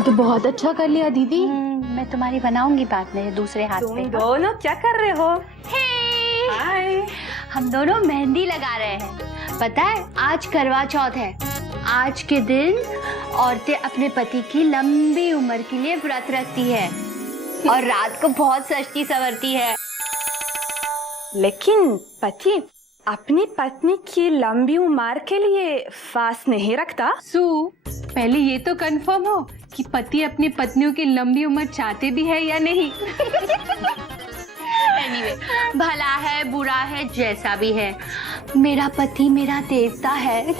तुमने तो बहुत अच्छा कर लिया दीदी। मैं तुम्हारी बनाऊंगी बाद में दूसरे हाथ पे। तुम दोनों क्या कर रहे हो? हाय, हम दोनों मेहंदी लगा रहे हैं। पता है आज करवा चौथ है। आज के दिन औरतें अपने पति की लंबी उम्र के लिए व्रत रखती है और रात को बहुत सजती संवरती है। लेकिन पति अपनी पत्नी की लंबी उम्र के लिए फास्ट नहीं रखता। सू, पहले ये तो कंफर्म हो कि पति अपनी पत्नियों की लंबी उम्र चाहते भी है या नहीं। Anyway, भला है बुरा है जैसा भी है, मेरा पति मेरा देवता है।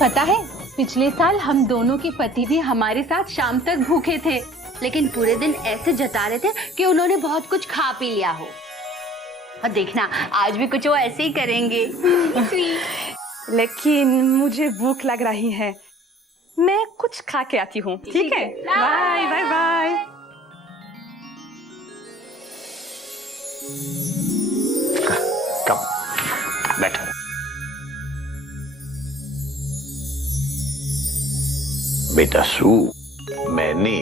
पता है पिछले साल हम दोनों के पति भी हमारे साथ शाम तक भूखे थे, लेकिन पूरे दिन ऐसे जता रहे थे कि उन्होंने बहुत कुछ खा पी लिया हो। और देखना आज भी कुछ वो ऐसे ही करेंगे। लेकिन मुझे भूख लग रही है, मैं कुछ खा के आती हूँ। ठीक है, बाय बाय बाय। कम बैठो। बेटा सू, मैंने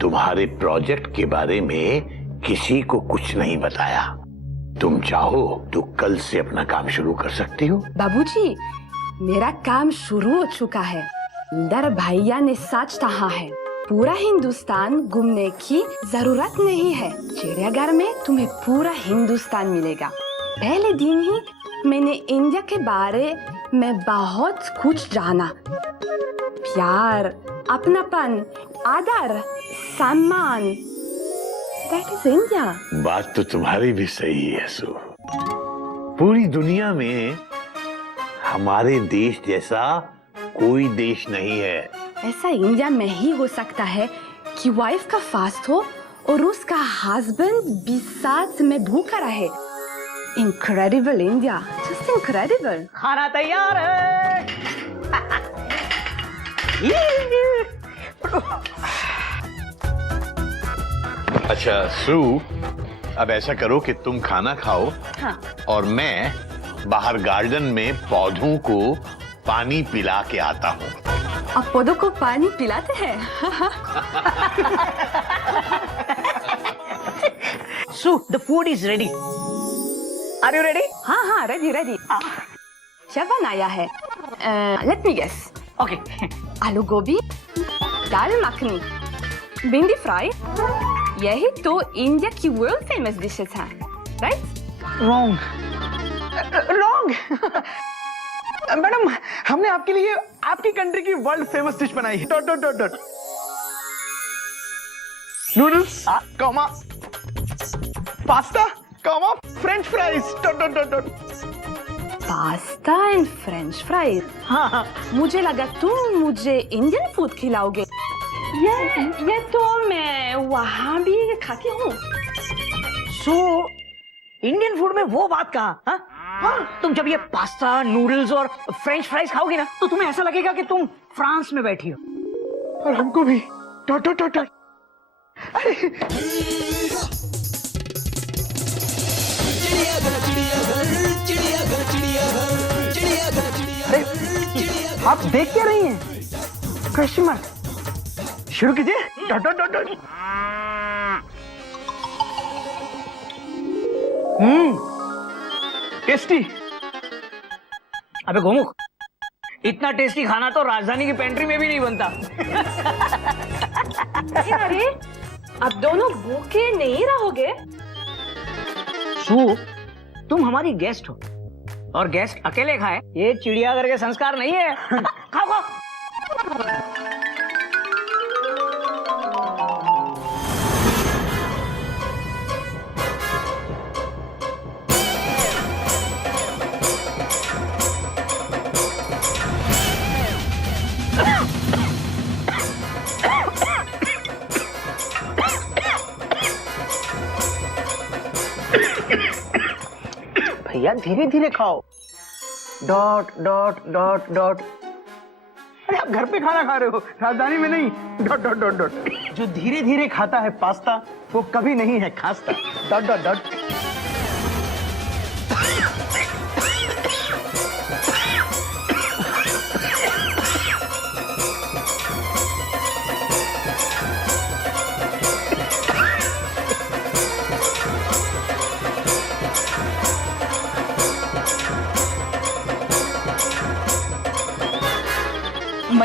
तुम्हारे प्रोजेक्ट के बारे में किसी को कुछ नहीं बताया। तुम चाहो तो कल से अपना काम शुरू कर सकती हो। बाबूजी, मेरा काम शुरू हो चुका है। इंदर भैया ने सच कहा है, पूरा हिंदुस्तान घूमने की जरूरत नहीं है। चिड़ियाघर में तुम्हें पूरा हिंदुस्तान मिलेगा। पहले दिन ही मैंने इंडिया के बारे में बहुत कुछ जाना। प्यार, अपनापन, आदर, सम्मान, That is India. बात तो तुम्हारी भी सही है सू। पूरी दुनिया में हमारे देश जैसा कोई देश नहीं है। ऐसा इंडिया में ही हो सकता है कि वाइफ का फास्ट हो और उसका हस्बैंड भी साथ में भूखा रहे। Incredible India, just incredible. खाना तैयार है। अच्छा सू, अब ऐसा करो कि तुम खाना खाओ। हाँ। और मैं बाहर गार्डन में पौधों को पानी पिला के आता हूँ। आप पौधों को पानी पिलाते हैं? Sue, the food is ready. Are you ready? हाँ हाँ, रेडी रेडी। क्या बनाया है? Let me guess. Okay. आलू गोभी, दाल मखनी, भिंडी फ्राई, यही तो इंडिया की वर्ल्ड फेमस डिशेस हैं, राइट? Wrong. Wrong. मैडम, हमने आपके लिए आपकी कंट्री की वर्ल्ड फेमस डिश बनाई है। Dot dot dot dot. Noodles, comma, pasta, comma, French fries. Dot dot dot dot. Pasta and French fries. हाँ, मुझे लगा तुम मुझे इंडियन फूड खिलाओगे। ये तो मैं वहाँ भी खाती हूँ। सो इंडियन फूड में वो बात कहाँ? हाँ? हाँ, तुम जब ये पास्ता, नूडल्स और फ्रेंच फ्राइज खाओगी ना, तो तुम्हें ऐसा लगेगा कि तुम फ्रांस में बैठी हो। और हमको भी। Dot dot dot dot. अरे आप देख क्या रही हैं? Question mark. शुरू कीजिए। Dot dot dot dot. Tasty. अबे गोमुख, इतना टेस्टी खाना तो राजधानी की पेंट्री में भी नहीं बनता। अरे अब दोनों भूखे नहीं रहोगे? सू, तुम हमारी गेस्ट हो और गेस्ट अकेले खाए ये चिड़ियाघर के संस्कार नहीं है। खाओ खाओ। भैया धीरे धीरे खाओ। Dot dot dot dot. अरे आप घर पे खाना खा रहे हो, राजधानी में नहीं। Dot dot dot dot. जो धीरे धीरे खाता है पास्ता वो कभी नहीं है खास्ता। Dot dot dot.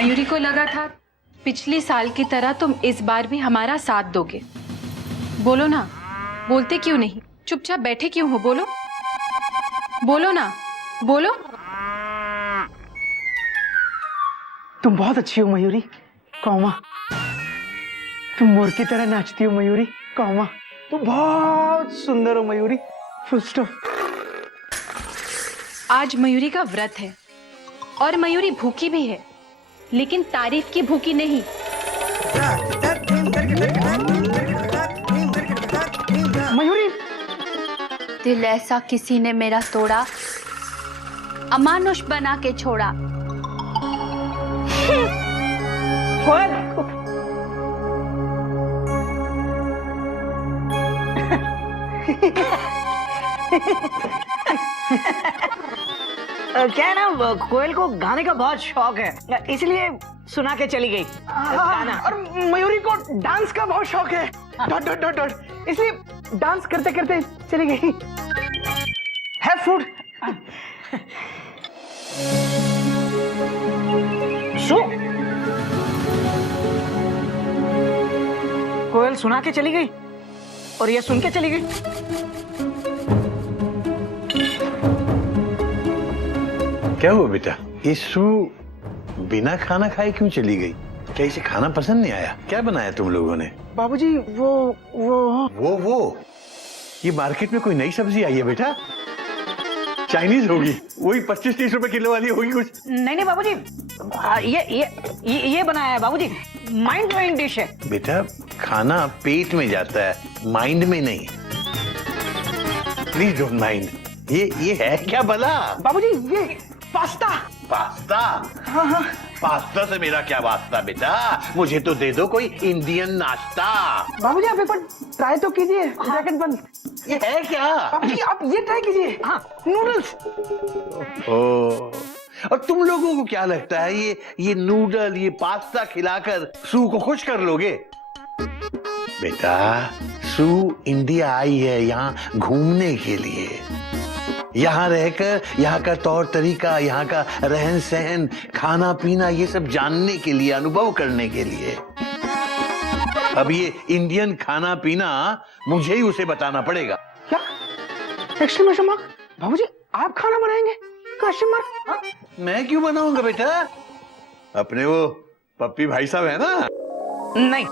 मयूरी को लगा था पिछली साल की तरह तुम इस बार भी हमारा साथ दोगे। बोलो ना, बोलते क्यों नहीं? चुपचाप बैठे क्यों हो? बोलो बोलो ना, बोलो। तुम बहुत अच्छी हो मयूरी, कौमा। तुम मोर की तरह नाचती हो मयूरी, कौमा। तुम बहुत सुंदर हो मयूरी, फुल स्टॉप। आज मयूरी का व्रत है और मयूरी भूखी भी है, लेकिन तारीफ की भूखी नहीं। मयूरी, दिल ऐसा किसी ने मेरा तोड़ा, अमानुष बना के छोड़ा। कोयल। क्या है ना, कोयल को गाने का बहुत शौक है, इसलिए सुना के चली गई गाना। और मयूरी को डांस का बहुत शौक है, डॉट डॉट डॉट डॉट, इसलिए डांस करते करते चली गई। Have food. सो कोयल सुना के चली गई और ये सुन के चली गई। क्या हुआ बेटा? ये सू बिना खाना खाए क्यों चली गई? क्या इसे खाना पसंद नहीं आया? क्या बनाया तुम लोगों ने? बाबूजी वो ये मार्केट में कोई नई सब्जी आई है बेटा? चाइनीज होगी, वही 25-30 रुपए किलो वाली होगी कुछ। नहीं बाबूजी, ये बनाया है बाबूजी, माइंड ब्लोइंग डिश है। बेटा खाना पेट में जाता है, माइंड में नहीं। Please don't mind. ये है क्या भला? बाबूजी ये पास्ता। पास्ता? हाँ। पास्ता से मेरा क्या वास्ता बेटा? मुझे तो दे दो कोई इंडियन नाश्ता। बाबूजी आप एक बार ट्राई तो कीजिए। ब्रैकेट बंद। ये है क्या? बाबूजी आप ये ट्राई कीजिए। हाँ, नूडल्स। और तुम लोगों को क्या लगता है ये नूडल, ये पास्ता खिलाकर सू को खुश कर लोगे? बेटा सू इंडिया आई है यहाँ घूमने के लिए, यहाँ रहकर यहाँ का तौर तरीका, यहाँ का रहन सहन, खाना पीना, ये सब जानने के लिए, अनुभव करने के लिए। अब ये इंडियन खाना पीना मुझे ही उसे बताना पड़ेगा। क्या? Exclamation mark. बाबूजी आप खाना बनाएंगे? Question mark. मैं क्यों बनाऊंगा बेटा? अपने वो पप्पी भाई साहब है ना? नहीं।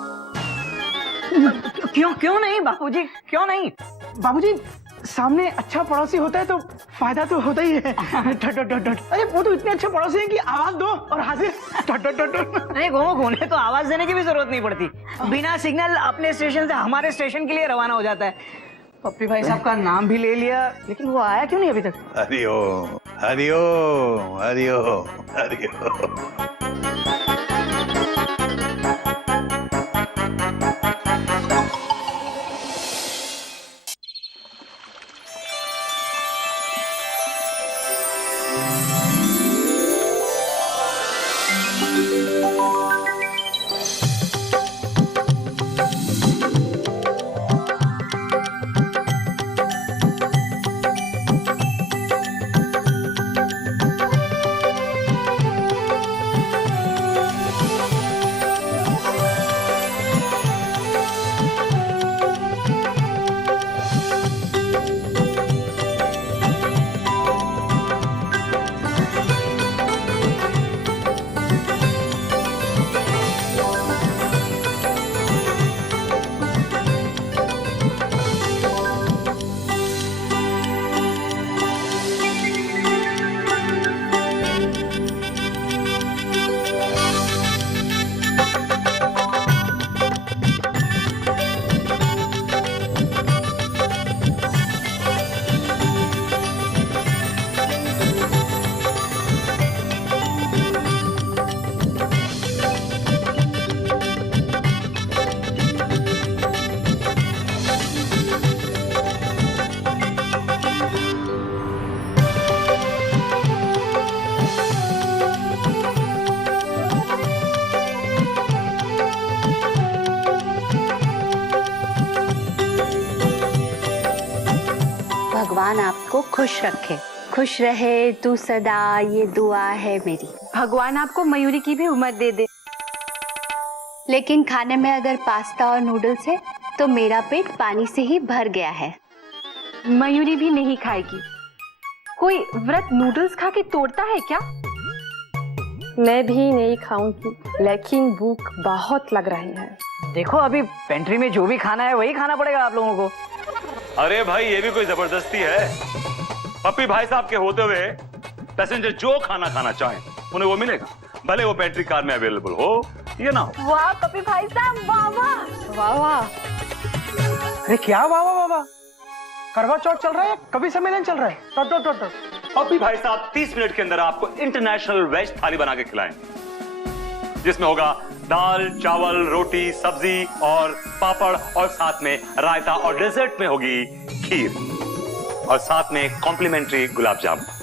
क्यों नहीं बाबूजी, क्यों नहीं? बाबूजी सामने अच्छा पड़ोसी होता है तो फायदा तो होता ही है। अरे वो तो इतने अच्छे पड़ोसी हैं कि आवाज दो और हाजिर। नहीं घूमने तो आवाज देने की भी जरूरत नहीं पड़ती, बिना सिग्नल अपने स्टेशन से हमारे स्टेशन के लिए रवाना हो जाता है। पप्पी भाई साहब का नाम भी ले लिया, लेकिन वो आया क्यों नहीं अभी तक? हरिओम हरिओम हरिओम हरिओम। भगवान आपको खुश रखे, खुश रहे तू सदा, ये दुआ है मेरी। भगवान आपको मयूरी की भी उम्र दे दे। लेकिन खाने में अगर पास्ता और नूडल्स है तो मेरा पेट पानी से ही भर गया है। मयूरी भी नहीं खाएगी। कोई व्रत नूडल्स खा के तोड़ता है क्या? मैं भी नहीं खाऊंगी, लेकिन भूख बहुत लग रही है। देखो अभी पेंट्री में जो भी खाना है वही खाना पड़ेगा आप लोगों को। अरे भाई ये भी कोई जबरदस्ती है? पप्पी भाई साहब के होते हुए पैसेंजर जो खाना खाना चाहें उन्हें वो मिलेगा, भले वो पेंट्री कार में अवेलेबल हो या ना हो। वाह पप्पी भाई साहब, वाह वाह वाह वाह। अरे क्या वाह वाह वाह वाह, करवा चौथ चल रहा है, कभी सम्मेलन चल रहा है। टट टट टट टट। पप्पी भाई साहब 30 मिनट के अंदर आपको इंटरनेशनल वेज थाली बना के खिलाएंगे, जिसमें होगा दाल, चावल, रोटी, सब्जी और पापड़, और साथ में रायता, और डेजर्ट में होगी खीर, और साथ में कॉम्प्लीमेंट्री गुलाब जामुन।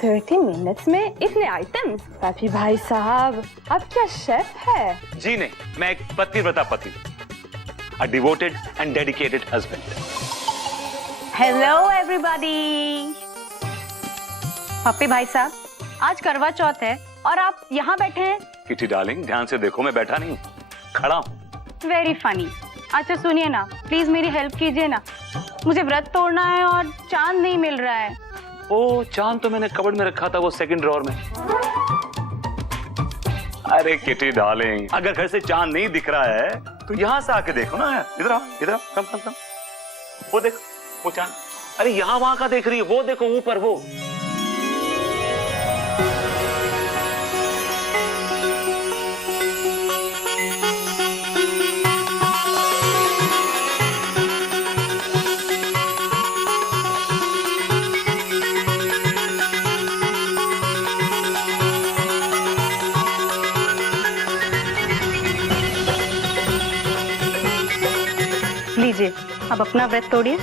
30 मिनट्स में इतने आइटम्स? पपी भाई साहब, आप क्या शेफ है? जी नहीं, मैं एक पतिव्रता पति, a devoted and dedicated husband. Hello everybody. Pappi भाई साहब, आज करवा चौथ है और आप यहाँ बैठे हैं। किटी डार्लिंग, ध्यान से देखो, मैं बैठा नहीं हूँ, खड़ा हूँ। Very funny. अच्छा सुनिए ना, प्लीज मेरी हेल्प कीजिए ना, मुझे व्रत तोड़ना है और चांद नहीं मिल रहा है। ओ, चांद तो मैंने कबर्ड में रखा था, वो सेकंड ड्रॉअर में। अरे किटी डार्लिंग, अगर घर से चांद नहीं दिख रहा है तो यहाँ से आके देखो ना। इधर आओ, इधर आओ, कम कम कम। वो देखो, वो चांद। अरे यहाँ वहां का देख रही है, वो देखो ऊपर वो। लीजिए, अब अपना व्रत तोड़िए।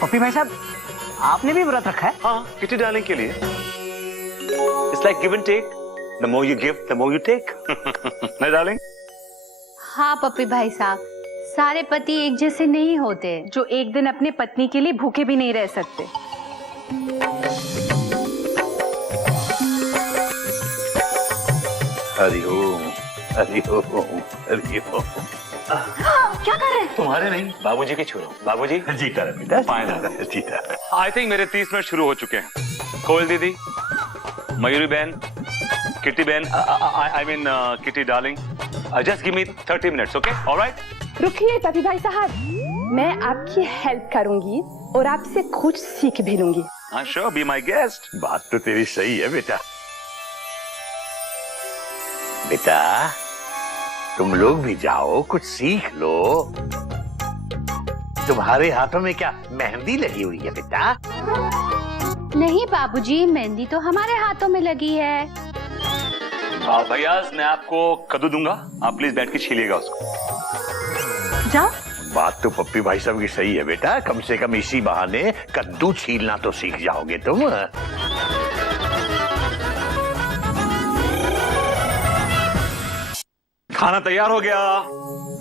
पप्पी भाई साहब, आपने भी व्रत रखा है? हाँ, किटी डार्लिंग के लिए। It's like give and take. The more you give, the more you take. नहीं डार्लिंग? हाँ पप्पी भाई साहब, सारे पति एक जैसे नहीं होते। जो एक दिन अपने पत्नी के लिए भूखे भी नहीं रह सकते। हरिओम हरिओम हरिओम। क्या कर रहे हैं? तुम्हारे नहीं, बाबूजी के छू रहा हूँ। बाबूजी जीता रहा बेटा, फाइनल। जीता रहा। आई थिंक मेरे 30 मिनट शुरू हो चुके हैं। कोयल दीदी, मयूरी बहन, किटी बहन, I mean kitty darling, just give me 30 minutes, okay? Alright. रुकिए पपी भाई साहब, मैं आपकी हेल्प करूंगी और आपसे कुछ सीख भी लूंगी। हाँ श्योर, बी माय गेस्ट। बात तो तेरी सही है बेटा। बेटा तुम लोग भी जाओ, कुछ सीख लो। तुम्हारे हाथों में क्या मेहंदी लगी हुई है बेटा? नहीं बाबूजी, मेहंदी तो हमारे हाथों में लगी है। भैया मैं आपको कद्दू दूंगा, आप प्लीज बैठ के छीलिएगा उसको। जाओ। बात तो पप्पी भाई साहब की सही है बेटा, कम से कम इसी बहाने कद्दू छीलना तो सीख जाओगे तुम। खाना तैयार हो गया।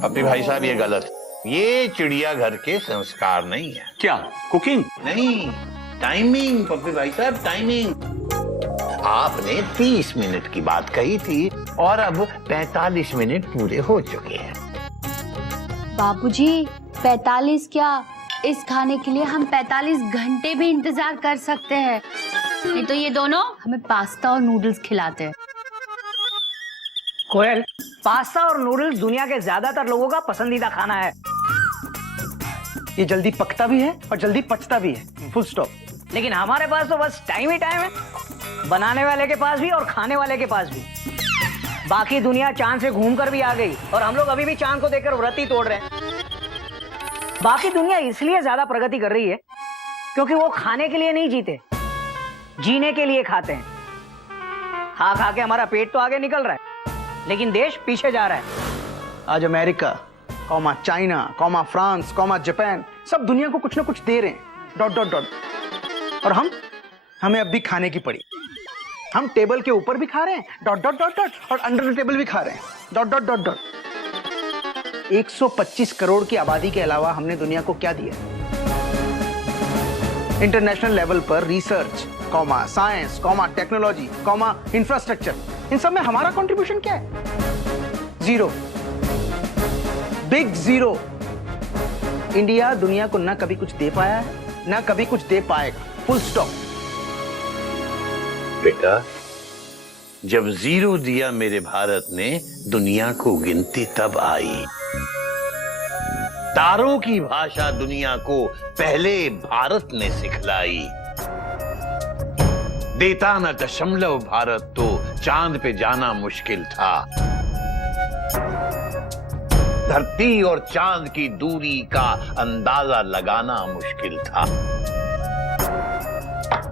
पप्पी भाई साहब ये गलत, ये चिड़िया घर के संस्कार नहीं है। क्या कुकिंग? नहीं, टाइमिंग पप्पी भाई साहब, टाइमिंग। आपने 30 मिनट की बात कही थी और अब 45 मिनट पूरे हो चुके हैं। बाबूजी 45 क्या, इस खाने के लिए हम 45 घंटे भी इंतजार कर सकते हैं। नहीं तो ये दोनों हमें पास्ता और नूडल्स खिलाते हैं। कोयल, पास्ता और नूडल्स दुनिया के ज्यादातर लोगों का पसंदीदा खाना है। ये जल्दी पकता भी है और जल्दी पचता भी है, फुल स्टॉप। लेकिन हमारे पास तो बस टाइम ही टाइम है, बनाने वाले के पास भी और खाने वाले के पास भी। बाकी दुनिया चांद से घूमकर भी आ गई और हम लोग अभी भी चांद को देखकर व्रत ही तोड़ रहे हैं। बाकी दुनिया इसलिए ज्यादा प्रगति कर रही है क्योंकि वो खाने के लिए नहीं जीते, जीने के लिए खाते हैं। खा खा के हमारा पेट तो आगे निकल रहा है, लेकिन देश पीछे जा रहा है। आज America, comma China, comma France, comma Japan, सब दुनिया को कुछ ना कुछ दे रहे हैं, डॉट डॉट डॉट। और हमें अब भी खाने की पड़ी। हम टेबल के ऊपर भी खा रहे हैं, डॉट डॉट डॉट डॉट, और अंडर द टेबल भी खा रहे हैं, dot dot dot dot. 125 crore की आबादी के अलावा हमने दुनिया को क्या दिया? इंटरनेशनल लेवल पर research, comma science, comma technology, comma infrastructure, इन सब में हमारा कंट्रीब्यूशन क्या है? Zero, big zero. इंडिया दुनिया को ना कभी कुछ दे पाया है, ना कभी कुछ दे पाएगा, फुल स्टॉप। बेटा, जब जीरो दिया मेरे भारत ने, दुनिया को गिनती तब आई। तारों की भाषा दुनिया को पहले भारत ने सिखलाई। देता न दशमलव भारत तो चांद पे जाना मुश्किल था। धरती और चांद की दूरी का अंदाजा लगाना मुश्किल था।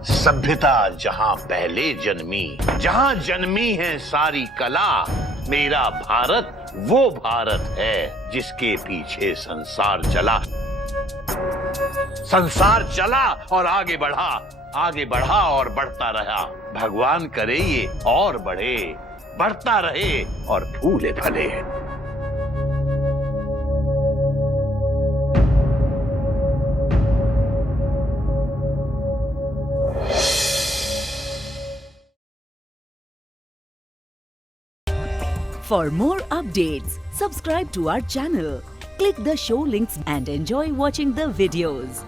सभ्यता जहां पहले जन्मी, जहां जन्मी है सारी कला, मेरा भारत वो भारत है जिसके पीछे संसार चला। संसार चला और आगे बढ़ा और बढ़ता रहा। भगवान करे ये और बढ़े, बढ़ता रहे और फूले फले। For more updates, subscribe to our channel, click the show links and enjoy watching the videos.